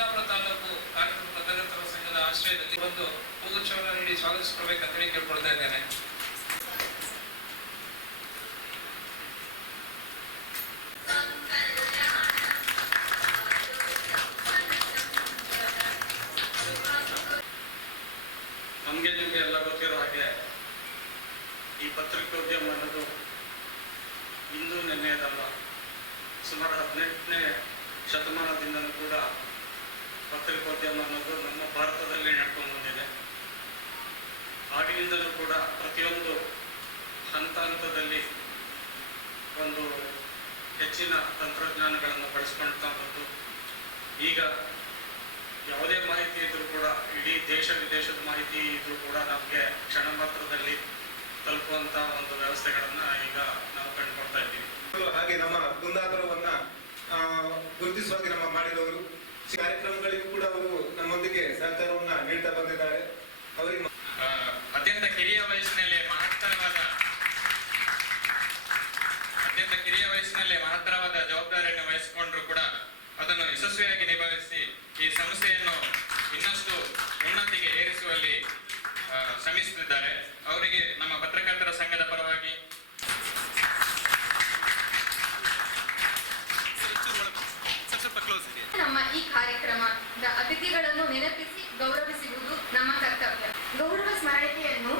ಕುಂದಾಪುರ ತಾಲೂಕು ಕಾರ್ಮಿಕ ಪತ್ರಕರ್ತರ ಸಂಘದ ಆಶ್ರಯದಲ್ಲಿ ಒಂದು ಹೂಗುಚ್ಛವನ್ನು ನೀಡಿ ಸ್ವಾಗತಿಸಿಕೊಳ್ಬೇಕಂತ ಹೇಳಿ ಕೇಳ್ಕೊಳ್ತಾ ಇದ್ದೇನೆ. ನಮಗೆ ನಿಮಗೆ ಎಲ್ಲ ಗೊತ್ತಿರೋ ಹಾಗೆ ಈ ಪತ್ರಿಕೋದ್ಯಮ ಅನ್ನೋದು ಇಂದು ನೆನ್ನೆಯದಲ್ಲ. ಸುಮಾರು 18ನೇ ಶತಮಾನದಿಂದಲೂ ಕೂಡ ಪತ್ರಿಕೋದ್ಯಮ ಅನ್ನೋದು ನಮ್ಮ ಭಾರತದಲ್ಲಿ ನಡ್ಕೊಂಡು ಬಂದಿದೆ. ಆಗಿನಿಂದಲೂ ಕೂಡ ಪ್ರತಿಯೊಂದು ಹಂತದಲ್ಲಿ ಒಂದು ಹೆಚ್ಚಿನ ತಂತ್ರಜ್ಞಾನಗಳನ್ನು ಬಳಸ್ಕೊಳ್ತಾ ಬಂದು ಈಗ ಯಾವುದೇ ಮಾಹಿತಿ ಇದ್ರೂ ಕೂಡ ಇಡೀ ದೇಶ ವಿದೇಶದ ಮಾಹಿತಿ ಇದ್ರೂ ಕೂಡ ನಮಗೆ ಕ್ಷಣ ಮಾತ್ರದಲ್ಲಿ ತಲುಪುವಂತ ಒಂದು ವ್ಯವಸ್ಥೆಗಳನ್ನ ಈಗ ನಾವು ಕಂಡುಕೊಳ್ತಾ ಇದ್ದೀವಿ. ಹಾಗೆ ನಮ್ಮ ಕುಂದಾಪುರವನ್ನ ಗುರುತಿಸುವಾಗಿ ನಮ್ಮ ಮಾಡಿದವರು ಕಾರ್ಯಕ್ರಮಗಳಿಗೂ ಕೂಡ ಅವರು ನಮ್ಮೊಂದಿಗೆ ಸಹಕಾರವನ್ನ ನೀಡ್ತಾ ಬಂದಿದ್ದಾರೆ. ಅವರಿಗೆ ಅತ್ಯಂತ ಕಿರಿಯ ವಯಸ್ಸಿನಲ್ಲೇ ಮಹತ್ತರವಾದ ಜವಾಬ್ದಾರಿಯನ್ನು ವಹಿಸಿಕೊಂಡ್ರು ಕೂಡ ಅದನ್ನು ಯಶಸ್ವಿಯಾಗಿ ನಿಭಾಯಿಸಿ ಈ ಸಂಸ್ಥೆಯನ್ನು ಇನ್ನಷ್ಟು ಉನ್ನತಿಗೆ ಏರಿಸುವಲ್ಲಿ ಶ್ರಮಿಸುತ್ತಿದ್ದಾರೆ. ಅವರಿಗೆ ನಮ್ಮ ಪತ್ರಕರ್ತರ ಸಂಘದ ಪರವಾಗಿ ನಮ್ಮ ಈ ಕಾರ್ಯಕ್ರಮದ ಅತಿಥಿಗಳನ್ನು ನೆನಪಿಸಿ ಗೌರವಿಸುವುದು ನಮ್ಮ ಕರ್ತವ್ಯ. ಗೌರವ ಸ್ಮರಣಿಕೆಯನ್ನು